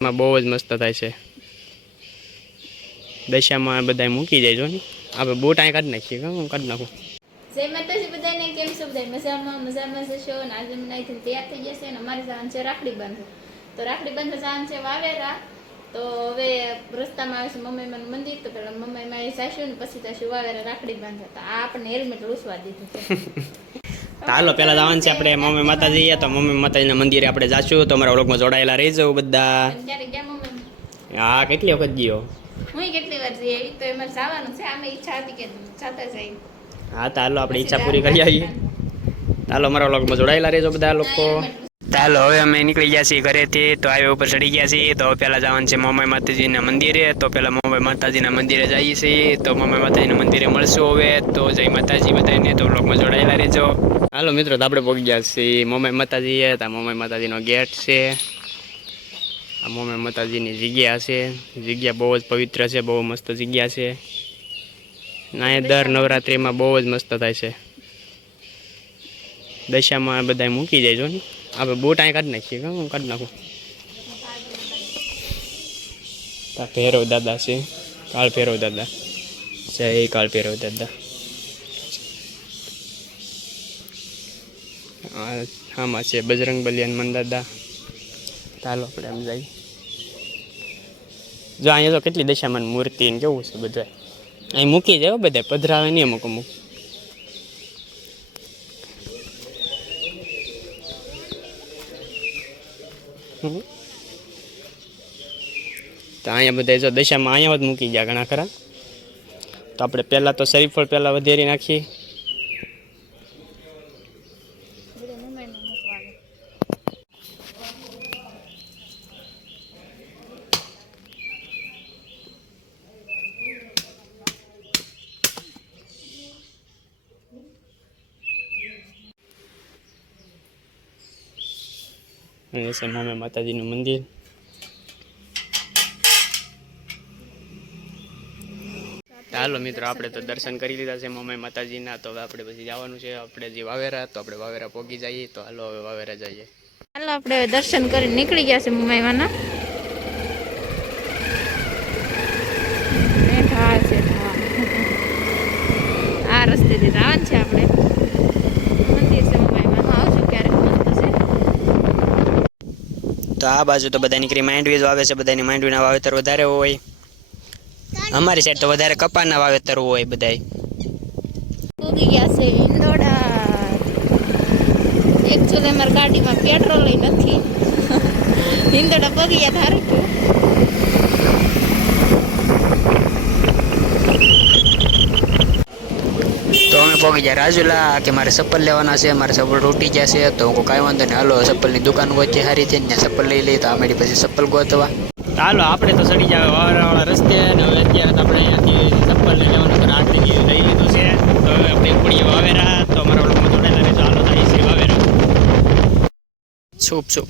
માં બહુ જ મસ્ત થાય છે. દશામાં બધા મૂકી જાય જો ને. આપણે બોટ અહીં કાઢી નાખીએ હું કાઢી નાખું? જય માતાજી બધાને કેમ છો બધા મજામાં મજામાં જશો અને આજે મને તૈયાર થઈ જશે અને અમારે જવાનું છે રાખડી બાંધવા તો રાખડી બાંધવા જવાનું છે વાવેરા. તો હવે રસ્તામાં આવે છે મમ્મી મને મંદિર તો પેલા મમ્મી મારી સાસુ ને પછી જશું વાવેરા રાખડી બાંધતા આ આપણને હેલ્મેટ લૂસવા દીધું છે. હાલો પહેલાં જવાનું છે આપણે મમ્મી માતાજી. તો મમ્મી માતાજીના મંદિરે આપણે જાશું. તો અમારા વ્લોગમાં જોડાયેલા બધા. ક્યારે ગયા મમ્મી. હા કેટલી વખત ગયો? હું આવી તો હાલો આપણે ઈચ્છા પૂરી કરી આવીએ. હાલો અમારા વ્લોગમાં જોડાયેલા રહેજો બધા લોકો. ચાલો, હવે અમે નીકળી ગયા છીએ ઘરેથી, તો હાઈવે ઉપર ચડી ગયા છીએ. તો પહેલાં જવાનું છે મોમાઈ માતાજીના મંદિરે. તો પહેલાં મોમાઈ માતાજીના મંદિરે જઈએ છીએ. તો મોમાઈ માતાજીના મંદિરે મળશું હવે. તો જય માતાજી બધાને. તો બ્લોગમાં જોડાયેલા રહેજો. હાલો, મિત્રો, તો આપણે પહોંચી ગયા છીએ મોમાઈ માતાજીએ. તો આ મોમાઈ માતાજીનો ગેટ છે. આ મોમાઈ માતાજીની જગ્યા છે. જગ્યા બહુ જ પવિત્ર છે, બહુ મસ્ત જગ્યા છે. ના એ દર નવરાત્રિમાં બહુ જ મસ્ત થાય છે. દશામાં બધા મૂકી જાય જો ને. આપણે બોટ અહીં કાઢી નાખીએ હું કાઢી નાખું તા ભૈરવ દાદા છે કાળ ભેરવ દાદા જય કાળ ભેરવ દાદા આમાં છે બજરંગ બલિયાન મન દાદા ચાલો આપણે એમ જઈએ જો અહીંયા તો કેટલી દશામાં મૂર્તિ ને કેવું છે બધા અહીં મૂકી જાય હો બધા પધરાવે નહીં અમુક અમુક તો અહીંયા બધા જો દશામાં અહીંયા જ મૂકી ગયા ઘણા ખરા. તો આપણે પહેલાં તો શરીફળ પહેલાં વધેરી નાખીએ. અને છે મામે માતાજીનું મંદિર. ચાલો મિત્રો આપણે તો દર્શન કરી લીધા છે મમ્મી માતાજીના. તો હવે આપણે પછી જવાનું છે. આપણે જે વાવેરા તો આપણે વાવેરા પોગી જઈએ. તો હાલો હવે વાવેરા જઈએ. હાલો આપણે દર્શન કરીને નીકળી ગયા છે મુંબઈમાંના એ છે આ રસ્તેથી જવાનું છે આપણે મંદિર છે મુંબઈમાં આવજો ક્યારેક મસ્ત છે તો આ બાજુ તો બધાની કરી માંડવી વાવે છે, બધાની માંડવીના વાવેતર વધારે હોય. અમારી સાઈડ તો વધારે કપાના વાવેતર હોય બધાય. ઉગી ગયા છે ઈંડોડા એકચ્યુઅલી અમારી ગાડીમાં પેટ્રોલ નથી. ઈંડોડા પગી ગયા ધારે અમે રાજુ લા રાજુલા કે મારે ચપ્પલ લેવાના છે મારે ચપ્પલ તૂટી ગયા છે તો હું કાંઈ વાંધો નહીં. હાલો ચપ્પલની દુકાન વચ્ચે સારી છે ત્યાં ચપ્પલ લઈ લઈ તો આમેડી પછી ચપ્પલ ગોતવા. હાલો આપણે તો સડી જાય વાળા રસ્તે અને હવે અત્યારે તો આપણે અહીંયાથી ચપ્પલ લઈ લેવાનું તો આટલી લઈ લીધું છે. તો હવે આપણે ઉપડીએ વાવેરા તો અમારા લોકો જોડાયેલા રહેજો. હાલો થાય છે વાવેરા. છૂપ છૂપ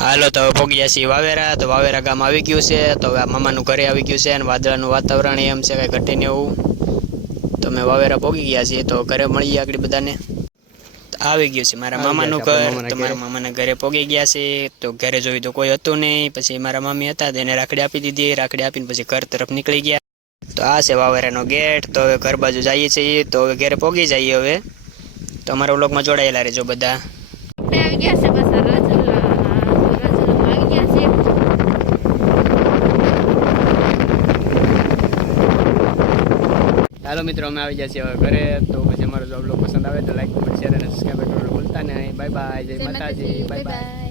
હાલો તો હવે પોગી ગયા છીએ વાવેરા તો વાવેરા ગામ આવી ગયું છે તો હવે આ મામાનું ઘરે આવી ગયું છે અને વાદળાનું વાતાવરણ એમ છે કાંઈ ઘટીને એવું. તો અમે વાવેરા પોગી ગયા છીએ તો ઘરે મળીએ આગળ બધાને. આવી ગયું છે મારા મામાનું ઘર. તો મારા મામાના ઘરે પોગી ગયા છે. તો ઘરે જોયું તો કોઈ હતું નહીં. પછી મારા મામી હતા તો એને રાખડી આપી દીધી. રાખડી આપીને પછી ઘર તરફ નીકળી ગયા. તો આ છે વાવેરાનો ગેટ. તો હવે ઘર બાજુ જઈએ છીએ. તો હવે ઘરે પોગી જઈએ હવે. તો અમારા વ્લોગમાં જોડાયેલા રહેજો બધા. આપણે આવી ગયા છે બસ આ રાજુલા રાજુલામાં આવી ગયા છે. હાલો મિત્રો અમે આવી છીએ હવે ઘરે. તો પછી અમારો જો બ્લોગ પસંદ આવે તો લાઈક કમેન્ટ શેર અને સબસ્ક્રાઈબ કરવાનું ભૂલતા નહીં. બાય બાય જય માતાજી. Bye bye